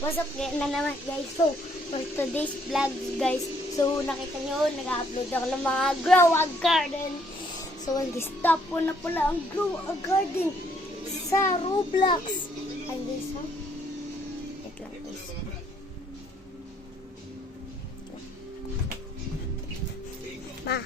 What's up na naman guys? So, for today's vlog guys, so nakita nyo, nag-upload ako ng mga grow a garden. So, stop ko na pala ang grow a garden sa Roblox. And this one, wait lang guys. Ma.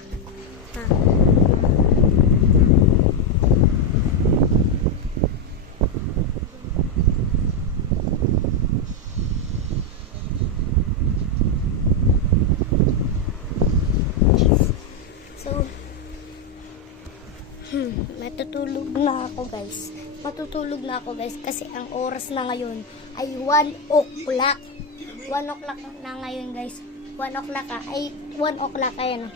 Matutulog na ako guys kasi ang oras na ngayon ay 1 o'clock. 1 o'clock na ngayon guys. 1 o'clock ay 1 o'clock ayan.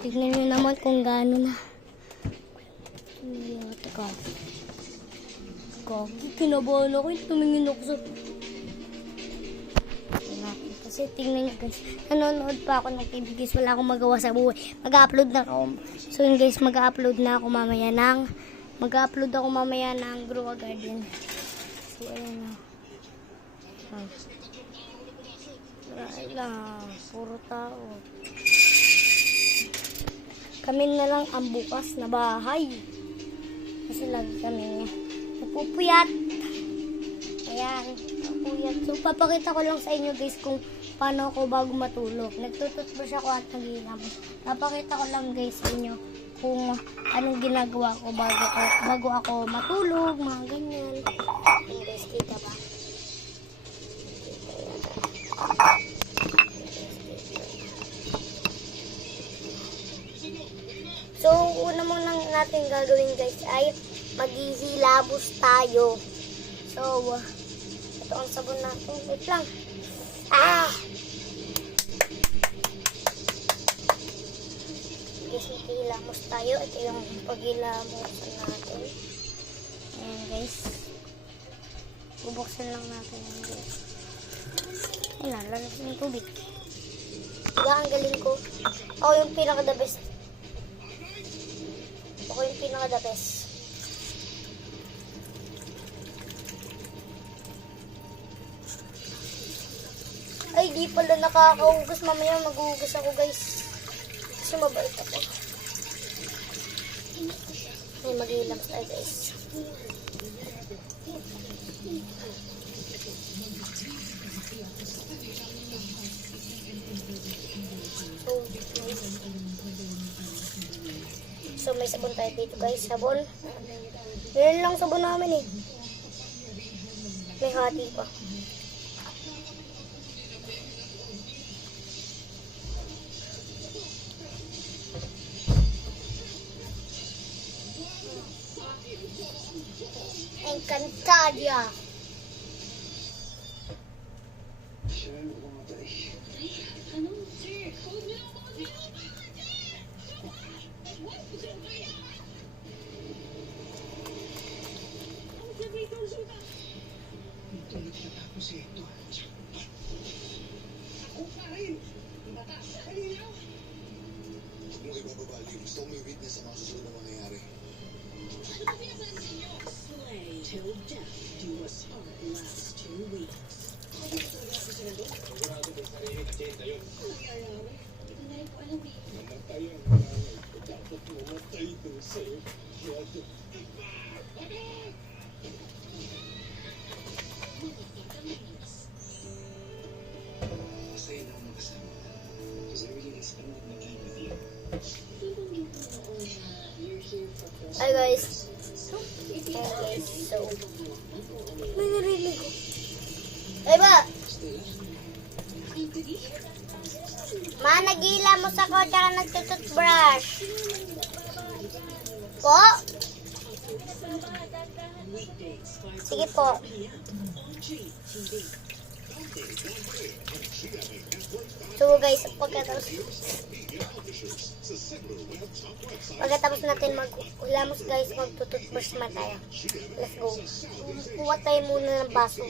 Tignan nyo naman kung gaano na. Teka. Kinabahan ako. Tumingin ako sa... Kasi tingnan nyo guys. Nanonood pa ako ng TV guys. Wala akong magawa sa buhay. Mag-upload na ako. So yun guys, mag-upload na ako mamaya ng grow a garden. So ayun na. Ay lang. Puro tao. Kami na lang ang bukas na bahay. Kasi lagi kami napupuyat. Ayan. Napupuyat. So papakita ko lang sa inyo guys kung paano ako bago matulog. Nagtututbrush ako at naghihilamos. Papakita ko lang guys sa inyo kung anong ginagawa ko bago ako matulog, mga ganyan. Ayan guys, kita ba? So, una muna natin gagawin guys ay maghihilamos tayo. So, ito ang sabon natin. Wait lang. Guys, maghihilamos tayo. Ito yung paghilamosan natin. Ayan guys. Bubuksan lang natin yan guys. Ayan, lalasin yung tubig. Diba, ang galing ko. Ako yung pinaka-the best. Ay, di pala nakakahugas. Mamaya maghuhugas ako guys. Kasi mabait ako. Ay, maghihilamos tayo guys. So, may sabon tayo dito guys. Sabon. Ganyan lang sabon namin eh. May hati pa. Encantadia. Gusto may witness ang mga susunod na mangyayari. Till death do us part last 2 weeks. Sigurado kung sarili na Jane na yun. Hindi na rin po alam eh. Namatay ang nanay ko. Dapat mamatay doon sa'yo. Yado. Masaya na ako makasama ka. Because I really spend my time with you. Hi guys. So, may narinig ko. Ay ba? Ma, naghihilamos ako tsaka nagtututbrush. Po? Sige po. So guys, pagkatapos natin maghilamos guys, magtututbrush naman tayo. Let's go. Kuha tayo muna ng baso.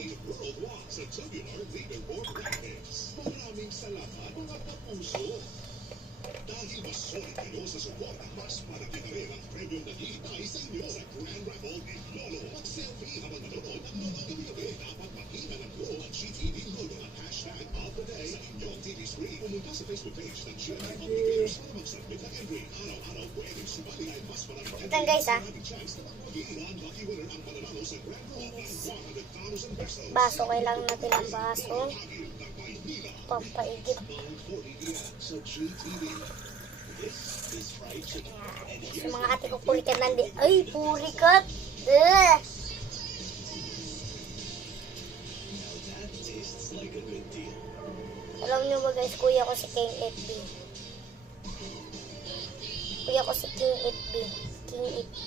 Dahil mas solid kayo sa suporta, mas malaki na rin ang premyong naghihintay sa inyo sa Grand Raffle ni Lolo. Mag-selfie habang nanonood ng mga gabi-gabi. Dapat makita ng Lolo Ito guys baso, kailangan natin ang baso. Pampaigib. Sa mga ate ko purikat nandi. Ay, purikat! Alam nyo ba guys, kuya ko si King 8B. Kuya ko si King 8B. King 8B.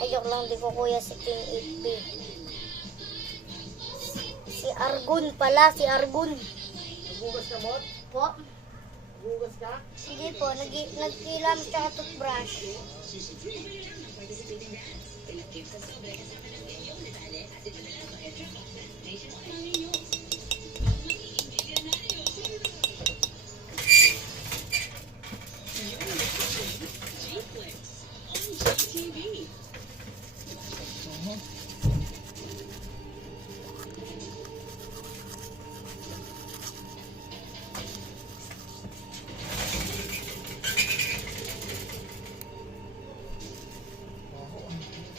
Ayok lang, di ko kuya si King 8B. Si Argun pala, si Argun. Nagugas ka mo? Po? Nagugas ka? Hindi po, nagkilam siya toothbrush. TV.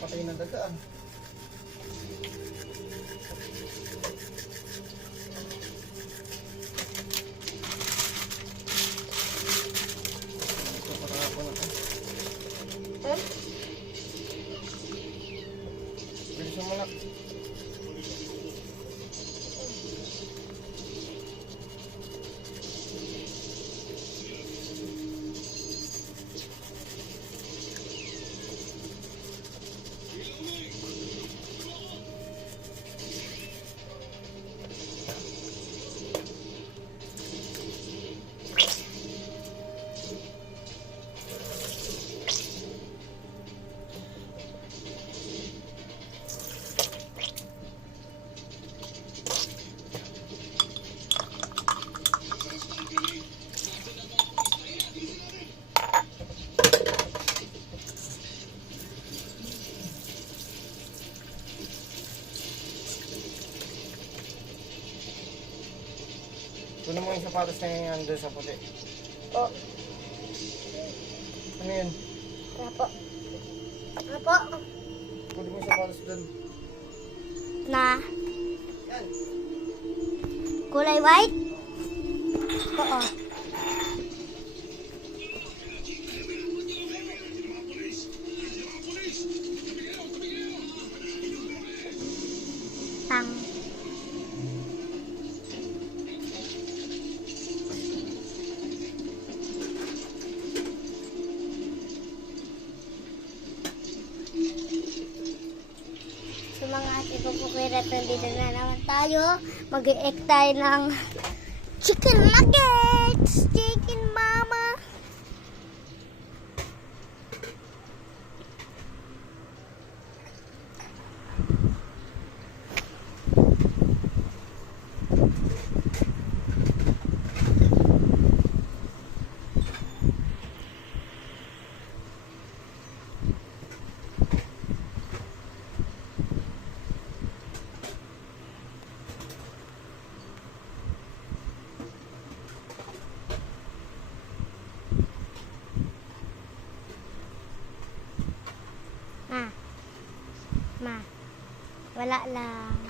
Patay ng dagaan. Ito pa ako na. Bilisan mo na. Kunin mo yung sapatos na yung andun sa puti. Po. Ano yun? Ano po? Ano po? Kunin mo yung sapatos dun. Na Yan. kulay white? Oo. Tang. So mga ate ko po kairat, nandito na naman tayo. Mag-e-egg tayo ng chicken nuggets! Chicken mama! Ma. Wala lang.